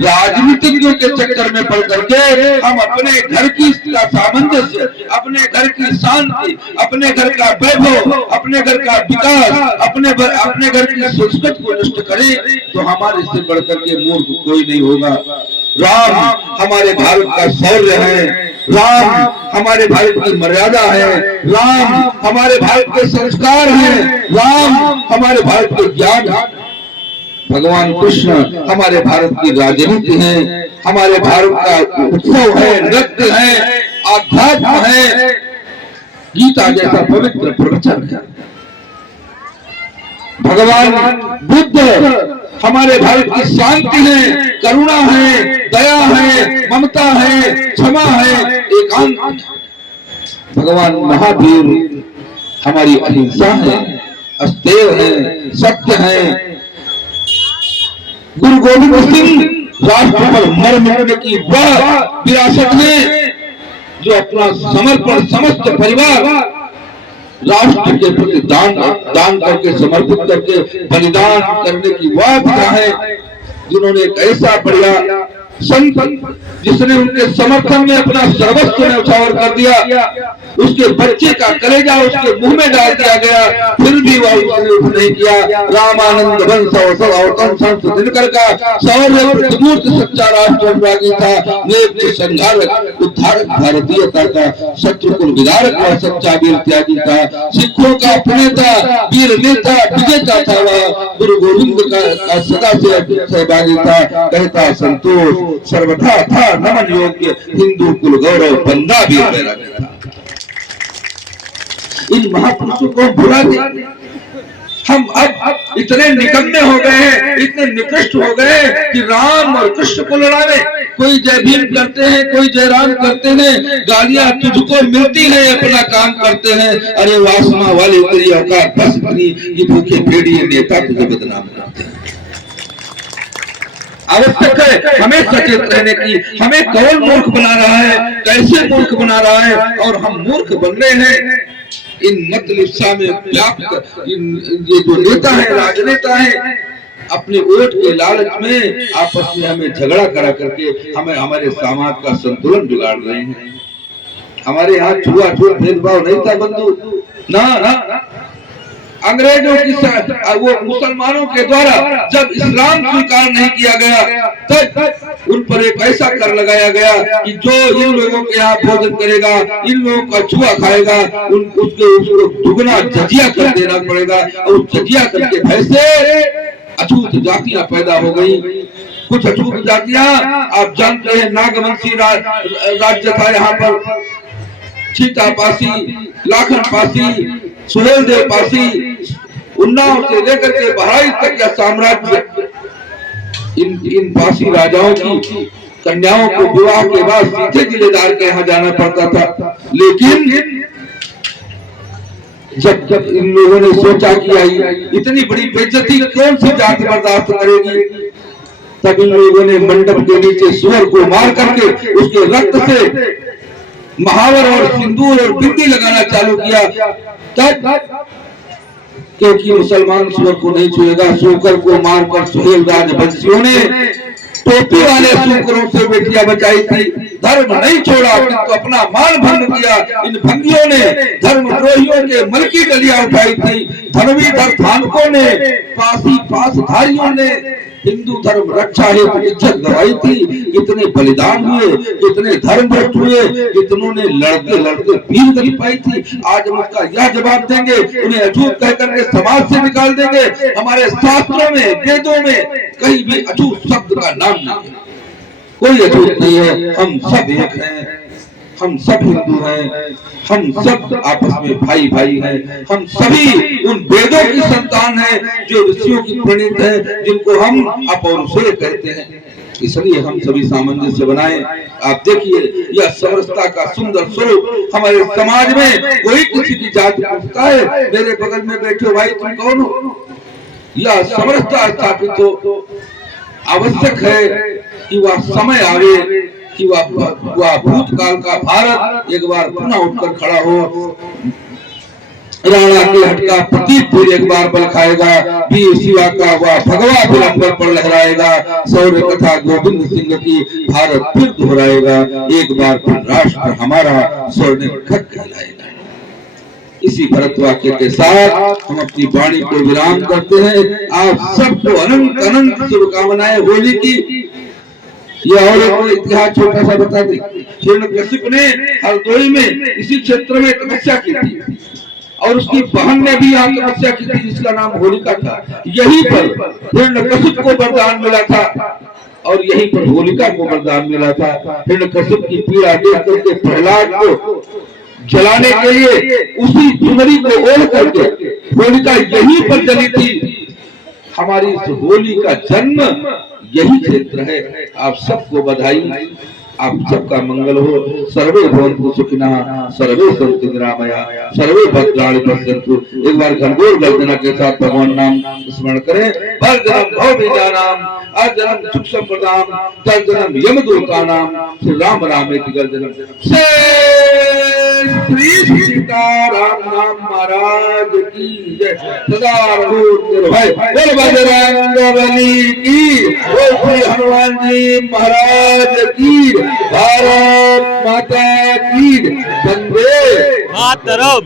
राजनीतिज्ञों के चक्कर में पड़ करके हम अपने घर की सामंजस्य, अपने घर की शांति, अपने घर का वैभव, अपने घर का विकास, अपने घर की संस्कृति को नष्ट करें तो हमारे से बढ़कर के मूर्ख कोई नहीं होगा। राम हमारे भारत का शौर्य है, राम हमारे भारत की मर्यादा है, राम हमारे भारत के संस्कार हैं, राम हमारे भारत के ज्ञान है। भगवान कृष्ण हमारे भारत की राजनीति है, हमारे भारत का उत्सव है, नृत्य है, आध्यात्म है, गीता जैसा पवित्र प्रवचन है। भगवान बुद्ध हमारे भारत की शांति है, करुणा है, दया है, ममता है, क्षमा है, एकांत है। भगवान महावीर हमारी अहिंसा है, अस्तेय है, सत्य है। गुरु गोविंद सिंह राष्ट्र पर मर मिटने की वह विरासत है जो अपना समर्पण समस्त परिवार राष्ट्र के प्रति दान करके समर्पित करके बलिदान करने की वह विधा है। जिन्होंने एक ऐसा बढ़िया संत जिसने उनके समर्थन में अपना सर्वस्व न्यौछावर कर दिया, उसके बच्चे का कलेजा उसके मुंह में डाल दिया गया, फिर भी वह उसने नहीं किया। रामानंद वंश अवतम संत दिनकर का शौर्य प्रतिमूर्त सच्चा राष्ट्रवादी था, नेक संघारक उद्धारक भारतीयता का, शत्रु कुल विदारक व सच्चा वीर त्यागी था, सिखों का प्रणेता वीर नेता विजेता था वह, गुरु गोविंद का सदा से सहभागी था। कहता संतोष सर्वथा था नमन योग्य, हिंदू कुल गौरव बंदा भी मेरा था। इन महापुरुषों को भुला दिया। हम अब इतने निकम्मे हो गए हैं, इतने निकृष्ट हो गए कि राम और कृष्ण को लड़ावे। कोई जय भीम करते हैं, कोई जय राम करते हैं, गालियां तुझको मिलती है, अपना काम करते हैं। अरे वासना वाली तेरी औकात बस बनी, ये भूखे भेड़िए नेता तुझे बदनाम करते हैं। आवश्यक है हमें सचेत रहने की। हमें कौन मूर्ख बना रहा है, कैसे मूर्ख बना रहा है, और हम मूर्ख बन रहे हैं इन मत लिप्सा में व्याप्त। ये जो नेता है, राजनेता है, अपने वोट के लालच में आपस में हमें झगड़ा करा करके हमें हमारे समाज का संतुलन बिगाड़ रहे हैं। हमारे यहाँ छुआछूत भेदभाव नहीं था बंधु, ना। अंग्रेजों की वो मुसलमानों के द्वारा जब इस्लाम स्वीकार नहीं किया गया तब उन पर एक ऐसा कर लगाया गया कि जो इन लोगों के यहाँ भोजन करेगा, इन लोगों का छुआ खाएगा, उसको दुगना जजिया कर देना पड़ेगा। और जजिया करके भय से अछूत जातियां पैदा हो गई। कुछ अछूत जातियां आप जानते हैं, नागवंशी राज्य था यहाँ पर, चीता पासी, लाखन पासी, सुहेल देव पासी, उन्नाव से लेकर के बहराइच तक का साम्राज्य, इन पासी राजाओं की कन्याओं को विवाह के बाद सीधे जिलेदार के यहाँ जाना पड़ता था। लेकिन जब इन लोगों ने सोचा कि इतनी बड़ी बेइज्जती कौन सी जाति बर्दाश्त करेगी, तब इन लोगों ने मंडप के नीचे सुअर को मार करके उसके रक्त से महावर और सिंदूर और बिंदी लगाना चालू किया। तब क्योंकि मुसलमान सुअर को नहीं छुएगा, सूकर को मारकर सुहेल राजवंशियों ने टोपी वाले सूकरों से बेटियां बचाई थी। धर्म नहीं छोड़ा किंतु अपना मान भंग किया। इन भंगियों ने धर्मद्रोहियों के मल की डलियां उठाई थी। धर्मीधर धानकों ने, पासधारियों ने हिंदू धर्म रक्षा हेतु इज्जत गवाई थी। इतने बलिदान हुए, इतने धर्म भ्रष्ट हुए, इतनों ने लड़ते लड़ते पीर गली पाई थी। आज हम उसका यह जवाब देंगे, उन्हें अछूत कहकर के समाज से निकाल देंगे। हमारे शास्त्रों में, वेदों में कहीं भी अछूत शब्द का नाम नहीं है, कोई अछूत नहीं है। हम सब एक हैं, हम सब हिंदू हैं, हम सब आपस में भाई भाई हैं। हम सभी उन वेदों की संतान हैं जो ऋषियों की प्रणीत है, जिनको हम अपौरुषेय कहते हैं। इसलिए हम सभी सामंजस्य बनाएं। आप देखिए यह समरसता का सुंदर स्वरूप हमारे समाज में। कोई किसी की जाति पूछता है, मेरे बगल में बैठे भाई तुम कौन हो, यह समरसता स्थापित हो। आवश्यक है कि वह समय आवे कि वह भूतकाल का भारत एक बार पुनः उठकर खड़ा हो। राणा के हटका प्रतीक फिर एक बार बल खाएगा, वीर शिवा का वह भगवा फिर अंबर पर लहराएगा, शौर्य कथा गोविंद सिंह की भारत फिर दोहराएगा, एक बार फिर राष्ट्र हमारा स्वर्णिम खत कहलाएगा। इसी भरत वाक्य के साथ हम अपनी वाणी को विराम करते हैं। आप सबको अनंत अनंत शुभकामनाएं होली की। यह और एक इतिहास छोटा सा बता दें। हिरण्यकशिप ने हरदोई में इसी क्षेत्र में तपस्या की थी और उसकी बहन ने भी यहाँ तपस्या की थी जिसका नाम होलिका था। यहीं पर हिरण्यकशिप को वरदान मिला था और यहीं पर होलिका को वरदान मिला था। हिरण्यकशिप की पीड़ा देख करके प्रहलाद को जलाने के लिए उसी चुनरी को ओढ़ करके होलिका यहीं पर जली थी। हमारी इस होली का जन्म यही क्षेत्र है। आप सबको बधाई, आप सबका मंगल हो। सर्वे भवन्तु सुखिनः, सर्वे सन्तु निरामया, सर्वे भद्राणि पश्यन्तु। एक बार घनघोर गर्जना के साथ भगवान नाम स्मरण करें। भद्रं भवभीजानां, अजरं सुख संपदां, तर्जनं यमदूतानां, श्री राम रामेति गर्जनम्। श्री सीताराम नाम महाराज की जय। सदा रहो निर्भय। बोल बजरंगबली की, बोल श्री हनुमान जी महाराज की, भारत माता की, वंदे मातरम।